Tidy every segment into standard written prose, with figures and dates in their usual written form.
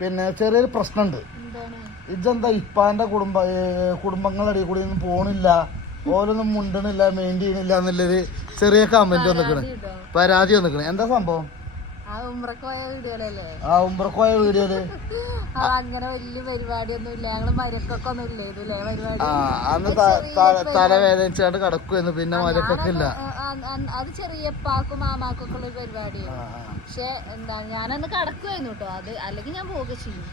പിന്നെ ചെറിയൊരു പ്രശ്നമുണ്ട്. ഇതെന്താ ഇപ്പാന്റെ കുടുംബങ്ങളുടെ കൂടി ഒന്നും പോണില്ല, ഓരൊന്നും മുണ്ടണില്ല, മെയിൻ ചെയ്യണില്ല എന്നുള്ളൊരു ചെറിയ കമന്റ് വന്നിക്കണ്, പരാതി വന്നിക്കണ്. എന്താ സംഭവം? ആ ഉംറക്കോയ വീഡിയോയില് അങ്ങനെ വലിയ പരിപാടിയൊന്നും ഇല്ല. ഞങ്ങള് മരക്കൊക്കെ ഒന്നും ഇല്ല ഇതില്ലേ പരിപാടി. അന്ന് തലവേദനിച്ചാണ്ട് കിടക്കുമെന്ന്, പിന്നെ മരക്കൊക്കെ ഇല്ല. അത് ചെറിയ പാക്കും മാമാക്കൊക്കെ ഉള്ള ഒരു പരിപാടി. പക്ഷെ എന്താ ഞാനന്ന് കിടക്കുമായിരുന്നു കേട്ടോ. അത് അല്ലെങ്കിൽ ഞാൻ പോവുക ചെയ്യും.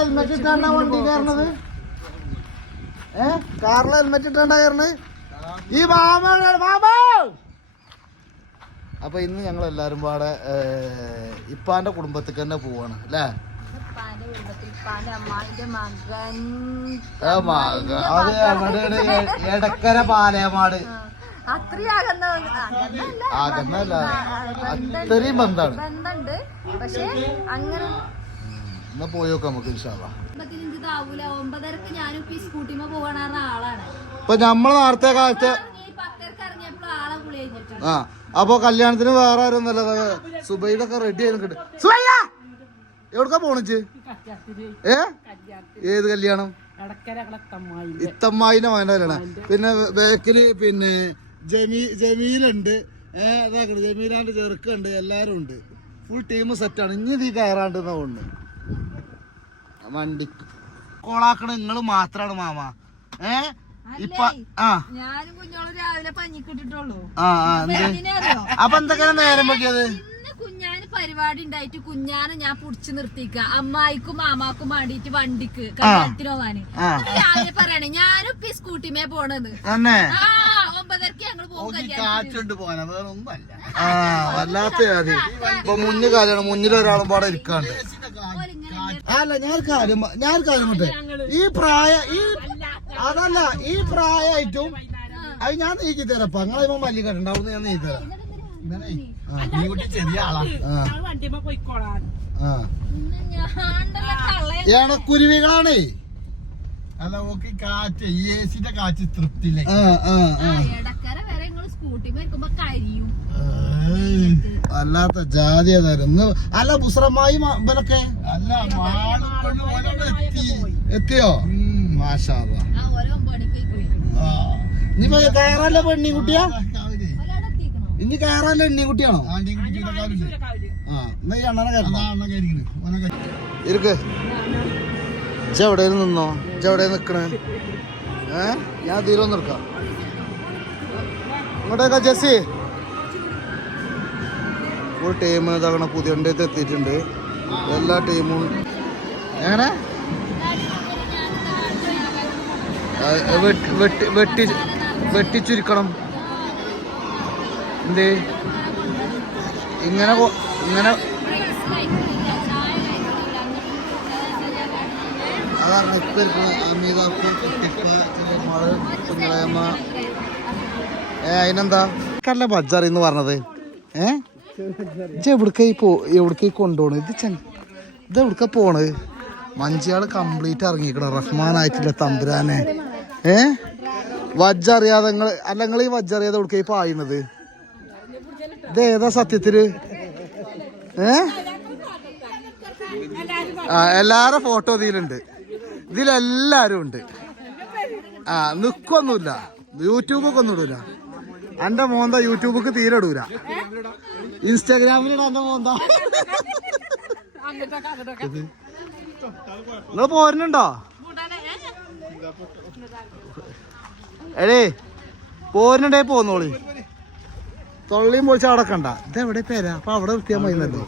ഹെൽമെറ്റ് ഇട്ടാണ്ടാ വണ്ടി കയറണത്? കാറിൽ ഹെൽമെറ്റ് ഇട്ടാണ്ടാ കയറണത് ഈ മാമ. അപ്പൊ ഇന്ന് ഞങ്ങൾ എല്ലാരും പാടെ ഇപ്പാന്റെ കുടുംബത്തിക്ക് തന്നെ പോവാണ് അല്ലേ? എടക്കര പാലയമാട് അകന്നല്ല, അത്രയും ബന്ധാണ്. പക്ഷെ അങ്ങനെ എന്നാ പോയോക്കെ നമുക്ക് ഇൻഷാല്ലാ. 9:30 ഞാനും സ്കൂട്ടിമ പോകണ ആളാണ്. ഇപ്പൊ നമ്മള് നേരത്തെ കാലത്ത് അപ്പൊ കല്യാണത്തിന് വേറെ ആരും നല്ലത് സുബൈദൊക്കെ റെഡി ആയിരുന്നു കിട്ടും. എവിടക്കാ പോണിച്ച്? ഏത് കല്യാണം? ഇത്തമ്മായിന്റെ മകനാണ്. പിന്നെ ബാക്കില് പിന്നെ ജമീലുണ്ട്, ജമീലാന്റെ ചെറുക്കുണ്ട്, എല്ലാരും ഉണ്ട്. ഫുൾ ടീം സെറ്റാണ്. ഇനി നീ കയറാണ്ട് തോന്നുന്നു. വണ്ടി കോളാക്കണ നിങ്ങള് മാത്രാണ് മാമ. ഞാനും കുഞ്ഞോളും രാവിലെ പഞ്ഞിക്കിട്ടിട്ടുള്ളൂ. അപ്പൊ എന്തൊക്കെയാണ് നേരം വെക്കിയത്? കുഞ്ഞാന് പരിപാടി ഉണ്ടായിട്ട് കുഞ്ഞാനെ ഞാൻ പുടിച്ചു നിർത്തിക്ക, അമ്മായിക്കും മാമാക്കും വേണ്ടിട്ട് വണ്ടിക്ക് കല്യാണത്തിന് പോവാന്. രാവിലെ പറയണേ ഞാനും സ്കൂട്ടിമേ പോണത്. 9:30 ഞങ്ങള് പോകും. വല്ലാത്ത മുന്നിൽ കല്യാണം, മുന്നിൽ ഒരാളും പാടെ ഇരിക്കാണ്ട്. അല്ല ഞാൻ കാര്യം ഈ അതല്ല ഈ പ്രായമായിട്ടും അത് ഞാൻ നീക്കി തരാം. ഞങ്ങളെ മല്ലി കെട്ടുണ്ടാവും, ഞാൻ നീക്കി തരാം. ചെറിയ ആളാ. കുരുവികളാണേ. അല്ല ഓക്കെ കാറ്റ്, ഈ എസിന്റെ കാറ്റ് തൃപ്തിയില്ല. അല്ലാത്ത ജാതി ഏതായിരുന്നു. അല്ല ബുസ്രമായി ഇവനൊക്കെ അല്ല എത്തിയോ? മാഷാ അല്ലാഹ്. ഇനി കയറാല്ല പെണ്ണി കുട്ടിയാ? ഇനി കയറാല്ല എണ്ണി കുട്ടിയാണോ? ഇരിക്ക്. എവിടെ നിന്നോ? എവിടെ നിക്കണേ? ഞാൻ തീരം നിൽക്കാം. ഇങ്ങോട്ടേക്കാ ജെസ്സി. ഒരു ടീം ഇതാകണ പുതിയ എത്തിയിട്ടുണ്ട്. എല്ലാ ടീമും എങ്ങനെ വെട്ടിച്ചുരുക്കണം. എന്തേ ഇങ്ങനെ അതാണ് ഇപ്പൊ അമീതാക്കും മള് കുഞ്ഞളയമ്മ. അതിനെന്താ കല്ല ബജാറിന്ന് പറഞ്ഞത്? എവിടേക്ക് കൊണ്ടുപോണ്? ഇത് എവിടക്ക പോണത്? മഞ്ചിയാള് കംപ്ലീറ്റ് ഇറങ്ങിക്കണം. റഹ്മാനായിട്ടില്ല തമ്പുരാനെ. വജ്ജറിയാതെ നിങ്ങൾ ഈ വജ്ജറിയാതെ എവിടേക്ക് പായുന്നത്? ഇത് ഏതാ സത്യത്തില്? എല്ലാരും ഫോട്ടോ ഇതിലെല്ലാരും ഉണ്ട്. നിക്കൊന്നുമില്ല, യൂട്യൂബൊക്കെ ഒന്നും ഇടൂല. എന്റെ മോന്താ യൂട്യൂബിക്ക് തീരെ ഇടൂല, ഇൻസ്റ്റാഗ്രാമിലിട എന്റെ മോന്താ. നിങ്ങൾ പോരുന്നുണ്ടോ? എടേ പോരുന്നുണ്ടേ പോന്നോളി. തൊള്ളിയും പൊളിച്ച് അവിടെ കണ്ട. ഇതെവിടെ പേരാ? അപ്പൊ അവിടെ നിർത്തിയാൽ മതിന്നല്ലോ.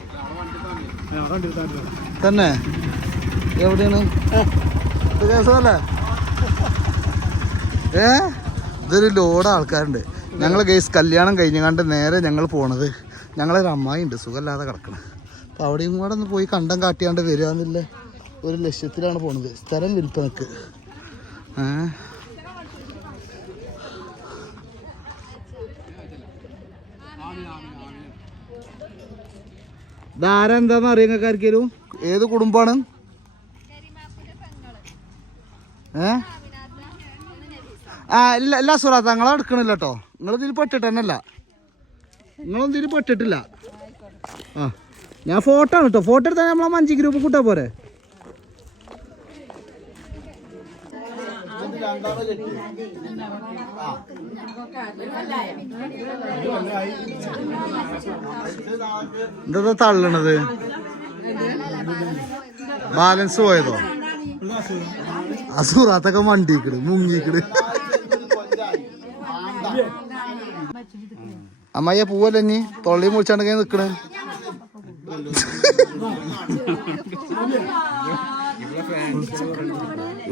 തന്നെ എവിടെയാണ് കേസല്ലേ? ഇതൊരു ലോഡ് ആൾക്കാരുണ്ട്. ഞങ്ങൾ ഗൈസ് കല്യാണം കഴിഞ്ഞാണ്ട് നേരെ ഞങ്ങൾ പോണത്, ഞങ്ങളൊരു അമ്മായി ഉണ്ട് സുഖമില്ലാതെ കിടക്കണം. അപ്പോൾ അവിടെയും കൂടെ ഒന്ന് പോയി കണ്ടം കാട്ടിയാണ്ട് വരിക എന്നുള്ള ഒരു ലക്ഷ്യത്തിലാണ് പോണത്. സ്ഥലം വിൽപ്പനക്ക്. ധാര എന്താന്ന് അറിയാൻ ആർക്കേലും? ഏത് കുടുംബാണ്? ഇല്ല സുറാത്ത, ഞങ്ങളെ എടുക്കണില്ല കേട്ടോ. നിങ്ങളിതിൽ പെട്ടിട്ട് തന്നെയല്ല, നിങ്ങളൊന്നും ഇതിൽ പെട്ടിട്ടില്ല. ഞാൻ ഫോട്ടോ ആണ് കേട്ടോ. ഫോട്ടോ എടുത്താൽ നമ്മളെ മഞ്ചി ഗ്രൂപ്പ് കൂട്ടാ പോരെ. എന്താ തള്ളണത്? ബാലൻസ് പോയതോ? അസൂറാത്തൊക്കെ വണ്ടിക്കിട് മുങ്ങിക്കിട്. അമ്മയ്യ പൂവല്ലേ നീ തൊള്ളി മുറിച്ചാണ്ടെങ്കിൽ നിക്കണ്.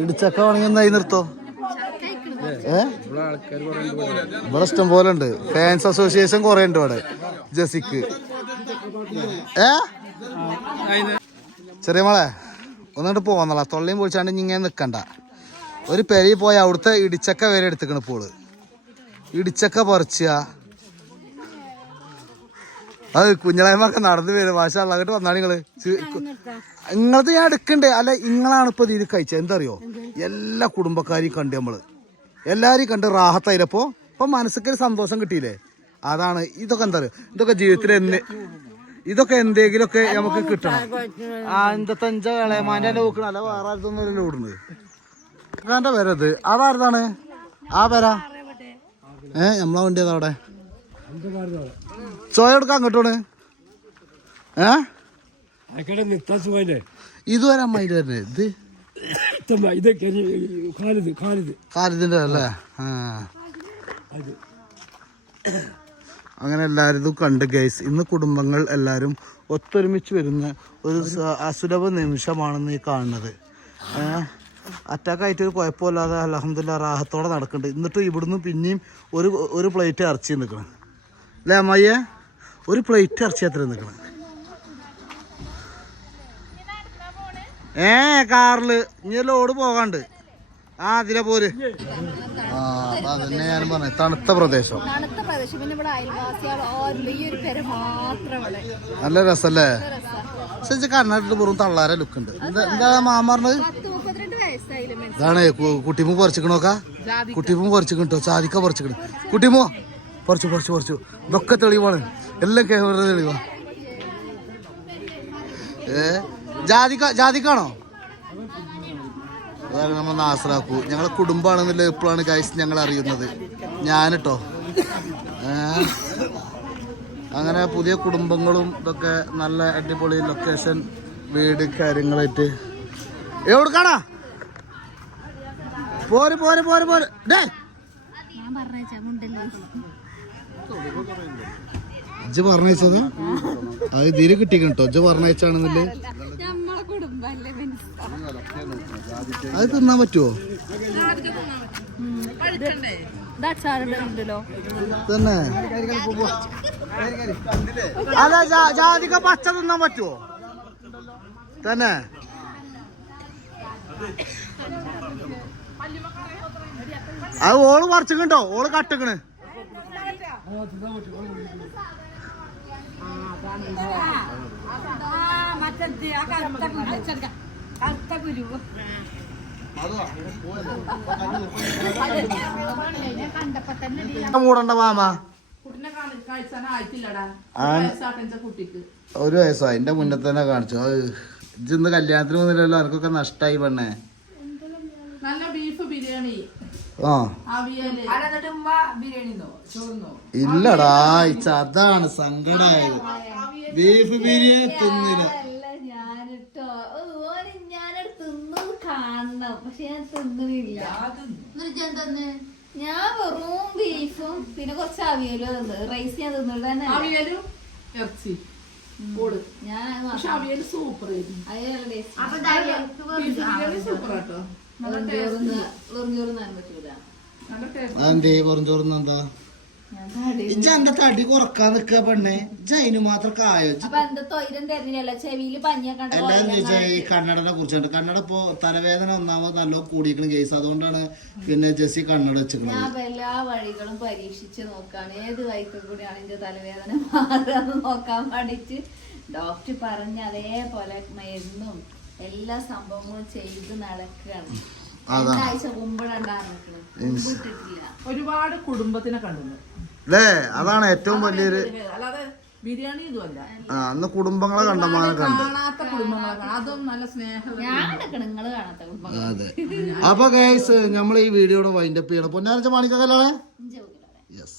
ഇടിച്ചക്ക വേണമെങ്കിൽ എന്തായി നിർത്തോ. ഇവിടെ ഇഷ്ടം പോലെ ഉണ്ട്. ഫാൻസ് അസോസിയേഷൻ കൊറേ ഉണ്ട് ഇവിടെ. ജസിക്ക് ചെറിയ മോളെ ഒന്നിട്ട് പോന്നല്ല. തൊള്ളിയും പൊളിച്ചാണ്ട് ഇങ്ങനെ നിക്കണ്ട. ഒരു പെരി പോയി അവിടുത്തെ ഇടിച്ചക്ക വരെ എടുത്തിക്കണ പോള്. ഇടിച്ചക്ക പറിച്ച അത് കുഞ്ഞളായ്മൊക്കെ നടന്നു വരും. മാഷാ അല്ലാ അങ്ങോട്ട് വന്നാണ് നിങ്ങള്. നിങ്ങളത് ഞാൻ എടുക്കണ്ടേ. അല്ല നിങ്ങളാണ് ഇപ്പൊ ഇതിൽ കഴിച്ചത്. എന്താ അറിയോ, എല്ലാ കുടുംബക്കാരെയും കണ്ട് നമ്മള് എല്ലാരെയും കണ്ട് റാഹത്തായിരപ്പോ ഇപ്പൊ മനസ്സിക്ക് ഒരു സന്തോഷം കിട്ടിയില്ലേ. അതാണ് ഇതൊക്കെ. എന്താ പറയുക, ഇതൊക്കെ ജീവിതത്തിൽ ഇതൊക്കെ എന്തെങ്കിലുമൊക്കെ നമുക്ക് കിട്ടണം. 55 ഇളയമാൻ്റെ നോക്കണം. അല്ല വേറെ ആർക്കൊന്നും ഓടുന്നത്. എന്റെ പേര ഇത് അതാരതാണ് ആ പേരാ? നമ്മളെ വണ്ടി ഏതാ അവിടെ? ചോയ എടുക്കാൻ അങ്ങോട്ടാണ്. ഇതുവരെ അമ്മായിട്ട് വരുന്നത് ഇത് ഖാലിദിന്റെ അല്ലേ? അങ്ങനെ എല്ലാവരും ഇതും കണ്ട് ഗൈസ്. ഇന്ന് കുടുംബങ്ങൾ എല്ലാവരും ഒത്തൊരുമിച്ച് വരുന്ന ഒരു അസുലഭ നിമിഷമാണെന്ന് ഈ കാണുന്നത്. അറ്റാക്കായിട്ട് ഒരു കുഴപ്പമില്ലാതെ അൽഹംദുലില്ലാ റാഹത്തോടെ നടക്കുന്നുണ്ട്. എന്നിട്ട് ഇവിടുന്ന് പിന്നെയും ഒരു പ്ലേറ്റ് ഇറച്ചി നിൽക്കണം അല്ലേ അമ്മയ്യെ? ഒരു പ്ലേറ്റ് ഇറച്ചി എത്ര നിൽക്കണം? കാറില് ഇനി ലോഡ് പോകാണ്ട്. അതിലെ പോര്. അതന്നെ ഞാൻ പറഞ്ഞത്. തണുത്ത പ്രദേശം നല്ല രസല്ലേ? കർണാടകത്തിൽ വെറും തള്ളാര ലുക്ക് ഉണ്ട്. എന്താ മാമ പറഞ്ഞത്? ഇതാണ് കുട്ടിമോ പറിച്ചിക്കണോക്കാ. കുട്ടിമോ പറിച്ചിട്ടോ. ചാതിക്ക പറിച്ചിക്കണ. കുട്ടിമോ പറിച്ചു. ഇതൊക്കെ തെളിവാണ്. എല്ലാം ക്യാമറ തെളിവാ. ജാതിക്കാണോ? അതാണ് നമ്മൾ നാസറാക്കൂ. ഞങ്ങളെ കുടുംബമാണെന്നില്ല ഇപ്പോഴാണ് ഗൈസ് ഞങ്ങൾ അറിയുന്നത്. ഞാനിട്ടോ അങ്ങനെ പുതിയ കുടുംബങ്ങളും ഇതൊക്കെ നല്ല അടിപൊളി ലൊക്കേഷൻ വീട് കാര്യങ്ങളായിട്ട്. എവിടെക്കാണാ? പോര് ഡേ ഇജ്ജ് പറഞ്ഞത് അത് ഇതില് കിട്ടിക്കട്ടോ. ഇജ്ജ് പറഞ്ഞാണെന്നില്ലേ അത് തിന്നാൻ പറ്റുമോ? തന്നെ അല്ല ജാതിക്ക പച്ച തിന്നാൻ പറ്റുമോ? തന്നെ അത് ഓള് പറിച്ചിട്ടോ. ഓള് കട്ടിക്കണ്. മൂടണ്ട മാമ. 1 വയസ്സായി. എന്റെ മുന്നേ തന്നെ കാണിച്ചു. ഇന്ന് കല്യാണത്തിന് വന്നില്ലല്ലോ. അവർക്കൊക്കെ നഷ്ടായി പെണ്ണേ. ഇല്ലടാ അതാണ് സങ്കടായത്. ബീഫ് ബിരിയാണി തിന്നില്ല. കാണണം പക്ഷെ ഞാൻ തിന്നില്ല. ഞാൻ വെറും ബീഫും പിന്നെ കുറച്ച് അവിയലും റൈസ് ഞാൻ തിന്നില്ല. അതെന്തേ വെറുംചോറുന്നെന്താ? ഇജ്ജ് എന്റെ തടി കുറക്കാൻ നിക്ക പെണ്ണെ. ഇജ്ജ് മാത്രം കായോ? എല്ലാം ചോദിച്ചാ ഈ കന്നഡനെ കുറിച്ചുണ്ട്. കന്നഡ ഇപ്പൊ തലവേദന ഒന്നാമത് നല്ല കൂടിയിരിക്കണ കേസ്. അതുകൊണ്ടാണ് പിന്നെ ജെസ്സി കന്നഡ വെച്ചിരിക്കുന്നത്. ഞാൻ എല്ലാ വഴികളും പരീക്ഷിച്ച് നോക്കാണ്. ഏത് വഴിക്കും കൂടിയാണ് എന്റെ തലവേദന മാറാന്ന് നോക്കാൻ വേണ്ടിട്ട് ഡോക്ടർ പറഞ്ഞ അതേപോലെ മരുന്നും എല്ലാ സംഭവങ്ങളും ചെയ്ത് നടക്കുകയാണ്. രണ്ടാഴ്ച മുമ്പിടാണ് ഒരുപാട് കുടുംബത്തിനെ കണ്ടു അല്ലേ? അതാണ് ഏറ്റവും വലിയൊരു ബിരിയാണി ഇതുമല്ല. അന്ന് കുടുംബങ്ങളെ കണ്ടമാനം കണ്ട്. കാണാത്ത കുടുംബങ്ങളാണ്, അതും നല്ല സ്നേഹം. ഞാൻ നിങ്ങള് കാണാത്ത കുടുംബം. അതെ. അപ്പൊ ഗൈസ് നമ്മൾ ഈ വീഡിയോയുടെ വൈൻഡപ്പ് ചെയ്യണം. പൊന്നാരച്ച മാണിക്കല്ലാണ്. യെസ്.